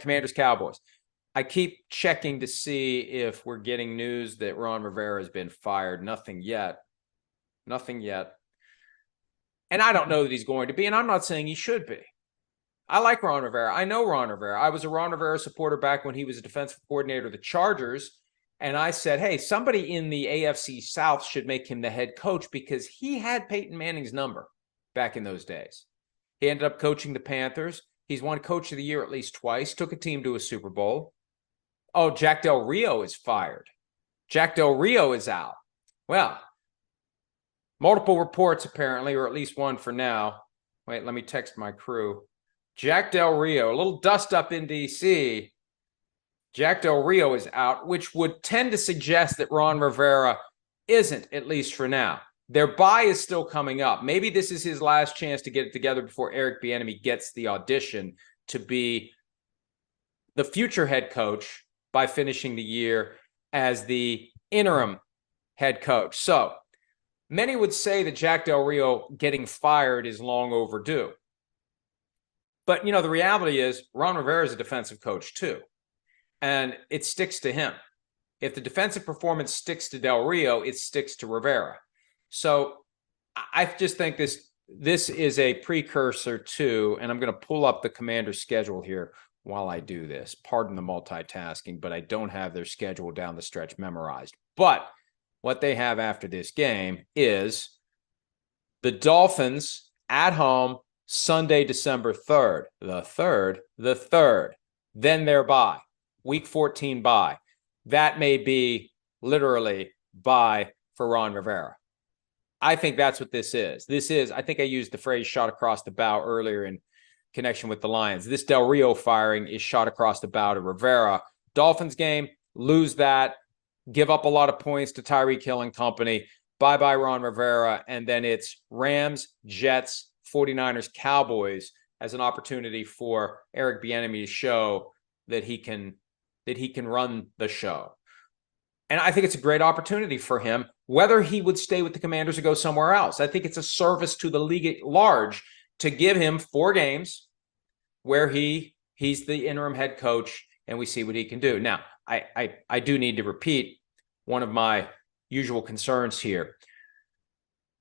Commanders Cowboys. I keep checking to see if we're getting news that Ron Rivera has been fired. Nothing yet. Nothing yet. And I don't know that he's going to be, and I'm not saying he should be. I like Ron Rivera. I know Ron Rivera. I was a Ron Rivera supporter back when he was a defensive coordinator of the Chargers. And I said, hey, somebody in the AFC South should make him the head coach because he had Peyton Manning's number back in those days. He ended up coaching the Panthers. He's won Coach of the Year at least twice, took a team to a Super Bowl. Oh, Jack Del Rio is fired. Jack Del Rio is out. Well, multiple reports apparently, or at least one for now. Wait, let me text my crew. Jack Del Rio, a little dust up in D.C. Jack Del Rio is out, which would tend to suggest that Ron Rivera isn't, at least for now. Their bye is still coming up. Maybe this is his last chance to get it together before Eric Bieniemy gets the audition to be the future head coach by finishing the year as the interim head coach. So many would say that Jack Del Rio getting fired is long overdue. But, you know, the reality is Ron Rivera is a defensive coach too, and it sticks to him. If the defensive performance sticks to Del Rio, it sticks to Rivera. So I just think this is a precursor to, and I'm going to pull up the Commander's schedule here while I do this. Pardon the multitasking, but I don't have their schedule down the stretch memorized. But what they have after this game is the Dolphins at home, Sunday, December 3rd. The 3rd. Then their bye. Week 14 bye. That may be literally bye for Ron Rivera. I think that's what this is. I think I used the phrase shot across the bow earlier in connection with the Lions. This Del Rio firing is shot across the bow to Rivera. Dolphins game, lose that, give up a lot of points to Tyreek Hill and company. Bye-bye Ron Rivera. And then it's Rams, Jets, 49ers, Cowboys as an opportunity for Eric Bieniemy to show that he can run the show. And I think it's a great opportunity for him, whether he would stay with the Commanders or go somewhere else. I think it's a service to the league at large to give him 4 games where he's the interim head coach and we see what he can do. Now, I do need to repeat one of my usual concerns here.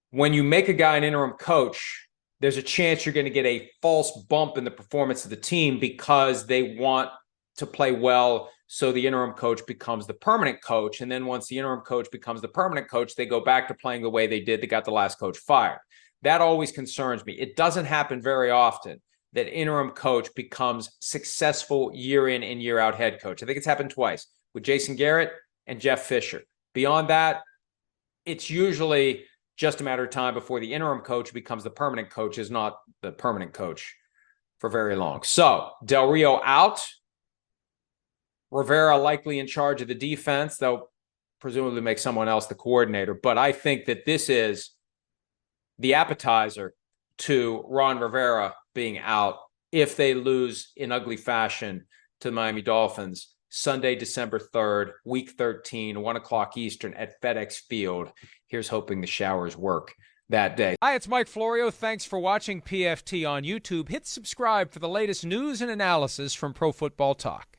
When you make a guy an interim coach, there's a chance you're going to get a false bump in the performance of the team because they want to play well, so the interim coach becomes the permanent coach. And then once the interim coach becomes the permanent coach, they go back to playing the way they did. They got the last coach fired. That always concerns me. It doesn't happen very often that interim coach becomes successful year in and year out head coach. I think it's happened twice with Jason Garrett and Jeff Fisher. Beyond that, it's usually just a matter of time before the interim coach becomes the permanent coach, is not the permanent coach for very long. So Del Rio out. Rivera likely in charge of the defense. They'll presumably make someone else the coordinator. But I think that this is the appetizer to Ron Rivera being out if they lose in ugly fashion to the Miami Dolphins Sunday, December 3rd, week 13, 1 o'clock Eastern at FedEx Field. Here's hoping the showers work that day. Hi, it's Mike Florio. Thanks for watching PFT on YouTube. Hit subscribe for the latest news and analysis from Pro Football Talk.